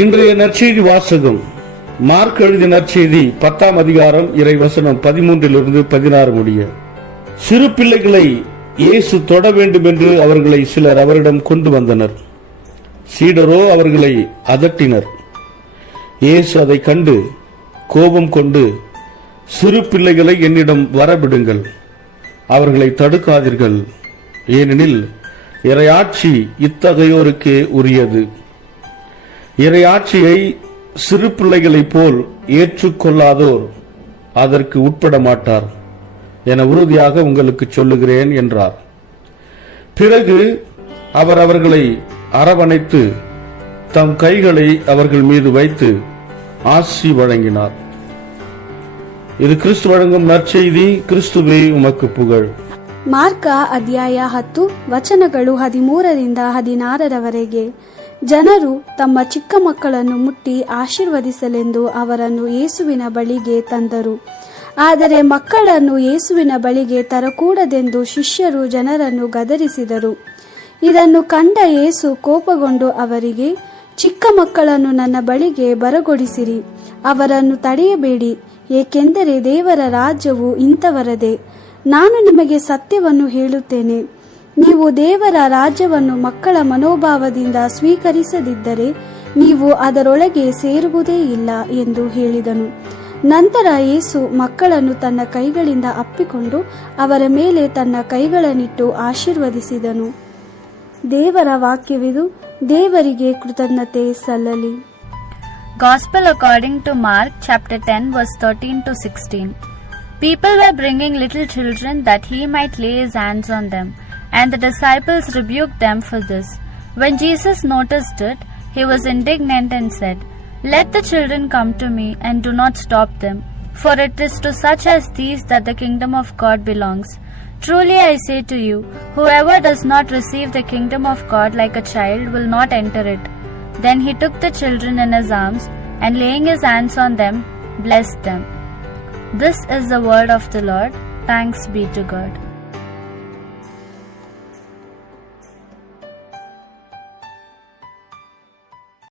இன்றைய நற்செய்தி வாசகம் மார்க் எழுதிய நற்செய்தி 10ஆம் அதிகாரம் இறைவசனம் 13-16 முடிய. சிறு பிள்ளைகளை இயேசு தொட வேண்டும் என்று அவர்களை சிலர் அவரிடம் கொண்டு வந்தனர். சீடரோ அவர்களை அதட்டினர். இயேசு அதை கண்டு கோபம் கொண்டு, சிறு பிள்ளைகளை என்னிடம் வரவிடுங்கள், அவர்களை தடுக்காதீர்கள், ஏனெனில் இறையாட்சி இத்தகையோருக்கே உரியது. இறையாட்சியை சிறு பிள்ளைகளைப் போல் ஏற்றுக்கொள்ளாதோர் அதற்கு உட்பட மாட்டார் என உறுதியாக உங்களுக்கு சொல்லுகிறேன் என்றார். பிறகு அவர் அவர்களை அரவணைத்து தம் கைகளை அவர்கள் மீது வைத்து ஆசி வழங்கினார். ಇದು ಕ್ರಿಸ್ತು ವழங்கும் ನற்செய்தி. ಕ್ರಿಸ್ತುವೇ ಉಮಕ್ಕೆ ಪುಗழ್. ಮಾರ್ಕ ಅಧ್ಯಾಯ 10 ವಚನಗಳು 13-16 ಜನರು ತಮ್ಮ ಚಿಕ್ಕ ಮಕ್ಕಳನ್ನು ಮುಟ್ಟಿ ಆಶೀರ್ವದಿಸಲೆಂದು ಅವರನ್ನು ಯೇಸುವಿನ ಬಳಿಗೆ ತಂದರು. ಆದರೆ ಮಕ್ಕಳನ್ನು ಯೇಸುವಿನ ಬಳಿಗೆ ತರಕೂಡದೆಂದು ಶಿಷ್ಯರು ಜನರನ್ನು ಗದರಿಸಿದರು. ಇದನ್ನು ಕಂಡ ಯೇಸು ಕೋಪಗೊಂಡು ಅವರಿಗೆ, ಚಿಕ್ಕ ಮಕ್ಕಳನ್ನು ನನ್ನ ಬಳಿಗೆ ಬರಗೊಡಿಸಿರಿ, ಅವರನ್ನು ತಡೆಯಬೇಡಿ, ಏಕೆಂದರೆ ದೇವರ ರಾಜ್ಯವು ಇಂಥವರದೇ. ನಾನು ನಿಮಗೆ ಸತ್ಯವನ್ನು ಹೇಳುತ್ತೇನೆ, ನೀವು ದೇವರ ರಾಜ್ಯವನ್ನು ಮಕ್ಕಳ ಮನೋಭಾವದಿಂದ ಸ್ವೀಕರಿಸದಿದ್ದರೆ ನೀವು ಅದರೊಳಗೆ ಸೇರುವುದೇ ಇಲ್ಲ ಎಂದು ಹೇಳಿದನು. ನಂತರ ಯೇಸು ಮಕ್ಕಳನ್ನು ತನ್ನ ಕೈಗಳಿಂದ ಅಪ್ಪಿಕೊಂಡು ಅವರ ಮೇಲೆ ತನ್ನ ಕೈಗಳನ್ನಿಟ್ಟು ಆಶೀರ್ವದಿಸಿದನು. ದೇವರ ವಾಕ್ಯವಿದು. ದೇವರಿಗೆ ಕೃತಜ್ಞತೆ ಸಲ್ಲಲಿ. Gospel according to Mark chapter 10 verse 13-16. People were bringing little children that he might lay his hands on them, and the disciples rebuked them for this. When Jesus noticed it, he was indignant and said, "Let the children come to me, and do not stop them, for it is to such as these that the kingdom of God belongs. Truly I say to you, whoever does not receive the kingdom of God like a child will not enter it." Then he took the children in his arms, and laying his hands on them, blessed them. This is the word of the Lord. Thanks be to God.